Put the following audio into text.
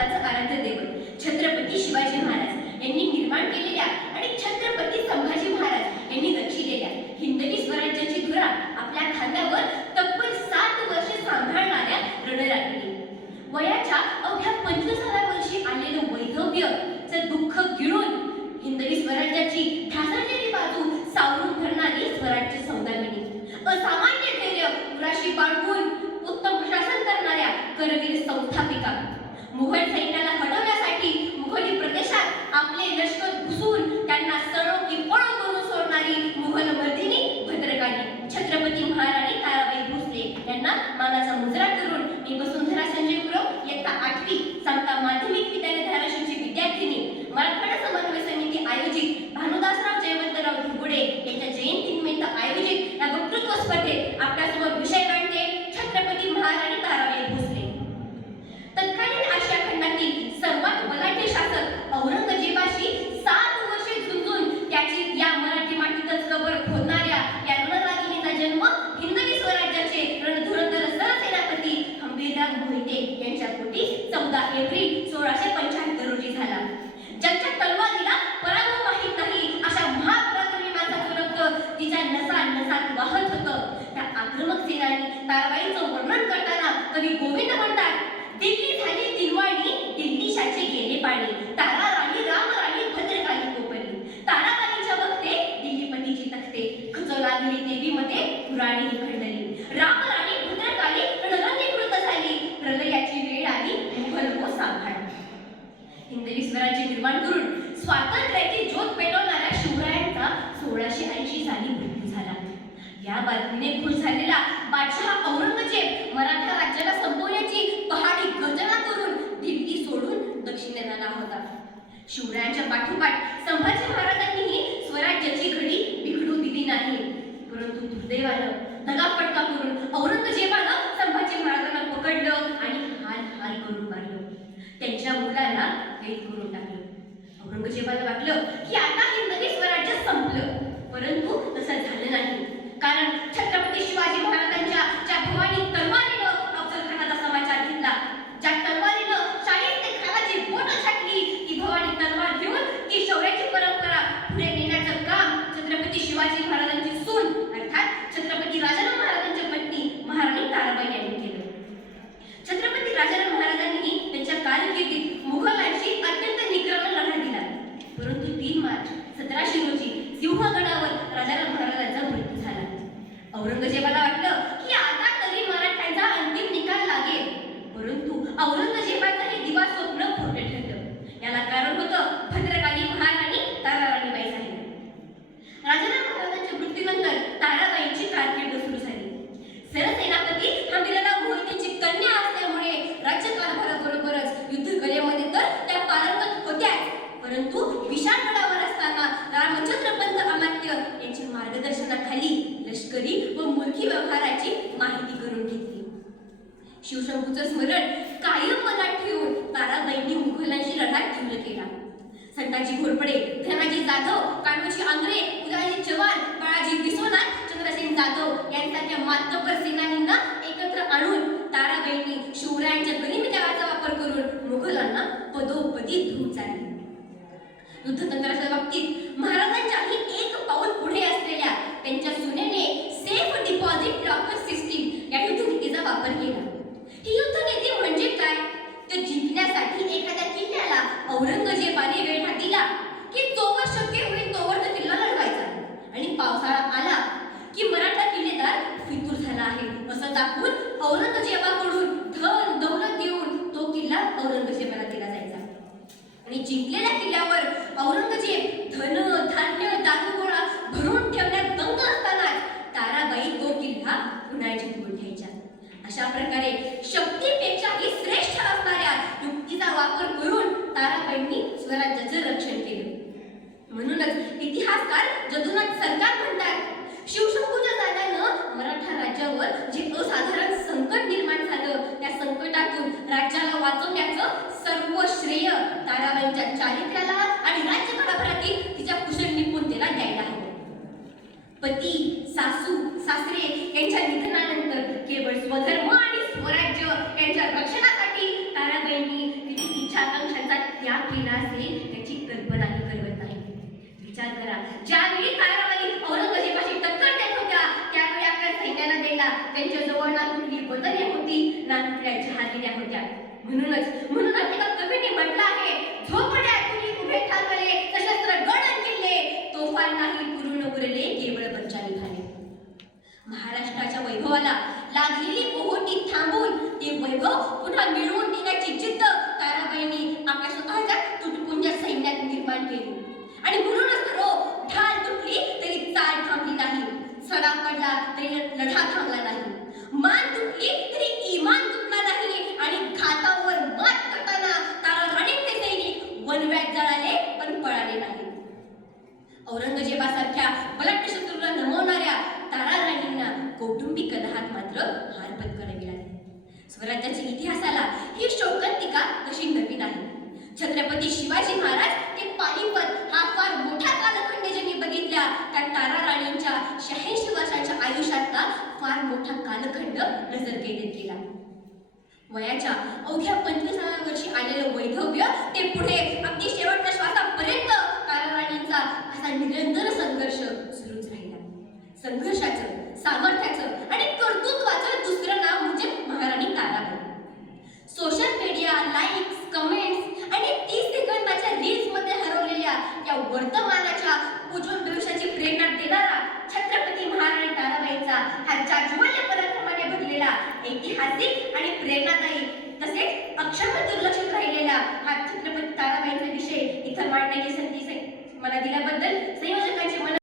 महाराष्ट्राचं आराध्य दैवत छत्रपती शिवाजी महाराज यांनी निर्माण केलेल्या आणि छत्रपती संभाजी महाराज यांनी रचिलेल्या हिंदवी स्वराज्याची धुरा आपल्या खांद्यावर तब्बल सात वर्षे सांभाळणाऱ्या रणरागिणी. वयाच्या अवघ्या पंचवीसाव्या वर्षी आलेलं वैधव्य च दुःख गिळून हिंदवी स्वराज्याची ठासलेली बाजू सावरून धरणारी स्वराज्य सौदामिनी. असामान्य धैर्य उराशी बाळगून उत्तम प्रशासन करणाऱ्या करवीर संस्थापिका. मुघल सैन्याला हटवण्यासाठी मुघली प्रदेशात आपले लष्कर घुसून त्यांना सरळ हिंदवी स्वराज्य निर्माण करून स्वातंत्र्याची ज्योत पेटवणाऱ्या शिवरायांचा सोळाशे ऐंशी साली मृत्यू झाला. या बातमीने खुश झालेला बादशहा औरंगजेब मराठा राज्याला संपवण्याची पहाडी गर्जना करून दिल्ली सोडून दक्षिणेला आला होता. शिवरायांच्या पाठोपाठ संभाजी महाराजांनीही स्वराज्याची घडी बिघडू दिली नाही. परंतु दुर्दैवानं दगापटका करून औरंगजेबानं संभाजी महाराजांना पकडलं आणि हाल हाल करून मारलं. त्यांच्या मुलाला कैद करून टाकलं. औरंगजेबाला वाटलं की आता हे हिंदवी स्वराज्य संपलं परंतु तसं झालं नाही कारण छत्रपती शिवाजी महाराजांच्या ज्या भवानी तलवारीनं अफजल खानाचा समाचार घेतला ज्या तलवारीनं शाहिस्ते खानाची बोटं छाटली ती भवानी तलवार घेऊन ती शौर्याची परंपरा पुढे नेण्याचं काम छत्रपती शिवाजी महाराजांची सून अर्थात छत्रपती राजाराम महाराजांच्या पत्नी महाराणी ताराबाई यांनी केलं छत्रपती राजाराम महाराजांनी त्यांच्या कारकिर्दीत मुघलांशी अत्यंत निग्रहानं लढा दिला परंतु तीन मार्च सतराशे रोजी सिंहगडावर राजाराम महाराजांचा मृत्यू झाला औरंगजेबाला वाटलं की आता तरी मराठ्यांचा अंतिम निकाल लागेल. परंतु औरंगजेबाचं हे दिवा स्वप्न खोटे ठरलं. याला कारण होतं भद्रकाली महाराणी ताराराणीबाई साहेब. राजाराम महाराजांच्या मृत्यूनंतर ताराबाईंची कारकीर्द सुरू झाली. सरसेनापती हंबीरराव मोहितेंची कन्या असल्यामुळे राज्यकारभाराबरोबरच युद्धकलेमध्ये तर त्या पारंगत होत्याच. परंतु विशाळगडावर शिवशंभूचं स्मरण कायम मनात ठेवून ताराबाईंनी मुघलांशी लढा तीव्र केला. संताजी घोरपडे धनाजी जाधव कान्होजी आंग्रे उदयजी चव्हाण बाळाजी विश्वनाथ चंद्रसेन जाधव यांसारख्या मातब्बर सेनानींना एकत्र आणून ताराबाईंनी शिवरायांच्या गनिमित्याचा वापर करून मुघलांना पदोपदी धूम चालली. युद्धतंत्राच्या बाबतीत महाराजांच्याही एक पाऊल पुढे असलेल्या त्यांच्या सुनेने सेफ डिपॉझिट लॉकर सिस्टीम या युद्धनीतीचा वापर केला ही युद्धनीती म्हणजे काय तर जिंकण्यासाठी एखाद्या किल्ल्याला औरंगजेबाने वेढा दिला की जोवर शक्य होईल तोवर तो किल्ला लढवायचा आणि पावसाळा आला की मराठा किल्लेदार फितूर झाला आहे असं दाखवून औरंगजेबाकडून धन दौलत देऊन तो किल्ला औरंगजेबाला दिला जायचा जिंकलेल्या किल्ल्यावर औरंगजेब धन धान्य दारुगोळा भरून ठेवण्यात दंग असताना ताराबाई तो किल्ला पुन्हा जिंकून घ्यायच्या. अशा प्रकारे शक्तीपेक्षाही श्रेष्ठ असणाऱ्या युक्तीचा वापर करून ताराबाईंनी स्वराज्याचं रक्षण केलं. म्हणूनच इतिहासकार जदुनाथ सरकार म्हणतात शिवशंकूच्या जाण्यानं मराठा राज्यावर जे असाधारण संकट निर्माण झालं त्या संकट पती सासू सासरे यांच्या निधनानंतर केवळ स्वधर्म आणि स्वराज्य यांच्या रक्षणासाठी ताराबाईंनी किती इच्छा केला असेल त्याची कल्पनाही करत नाही. विचार करा ज्यावेळी ताराबाई औरंगजेबाशी टक्कर देत होत्या त्यावेळी आपल्या सैन्याला द्यायला त्यांच्या जवळ ना कुठली बदने होती ना कुठल्या जहागिऱ्या होत्या. म्हणूनच म्हणूनच एका कवीने म्हटलं आहे झोपड्या तुम्ही उभे ठाकले सशस्त्र गड किल्ले तोफान नाही पुरून उरले वैभवाला लागलेली ओहोटी थांबून ते वैभव पुन्हा मिळवून देण्याची जिद्द ताराबाईंनी आपल्या स्वतःच्या तुटपुंज्या सैन्यात निर्माण केली. आणि म्हणूनच तर हो, ढाल तुटली तरी चाल थांबली नाही. सडा पडला तरी लढा थांबला नाही. मान तुटली तरी इमान तुटला नाही. आणि घातावर मात करताना तारा राणीचे सैनिक वनव्यात जळाले पण पळाले नाही औरंगजेबासारख्या बलाट्य शत्रूला नमवणाऱ्या तारा राणींना कौटुंबिक कलहात मात्र हार पत्करावी लागली. स्वराज्याच्या इतिहासाला ही शोकंतिका कशी नवीन आहे छत्रपती शिवाजी महाराज ते पानिपत हा फार मोठा कालखंड ज्यांनी बघितला त्या तारा राणींच्या शहाऐंशी वर्षाच्या आयुष्यातला फार मोठा कालखंड नजर केंद्रित केला. वयाच्या अवघ्या पंचवीसाव्या वर्षी आलेलं वैधव्य ते पुढे अगदी शेवटच्या श्वासापर्यंत ताराराणींचा असा निरंतर संघर्ष संघर्षाचं सामर्थ्याचं आणि कर्तृत्वाचं दुसरं नाव म्हणजे Maharani Tarabai social media likes comments आणि तीस सेकंदाच्या रील्समध्ये हरवलेल्या या वर्तमानाच्या उज्ज्वल भविष्याची प्रेरणा देणारा छत्रपती महाराणी ताराबाईंचा हा जाज्वल्य पराक्रमाने भरलेला ऐतिहासिक आणि प्रेरणादायी तसेच अक्षर दुर्लक्षित राहिलेला हा छत्रपती ताराबाईंचा विषय इथं मांडण्याची संधी मला दिल्याबद्दल संयोजकांचे मन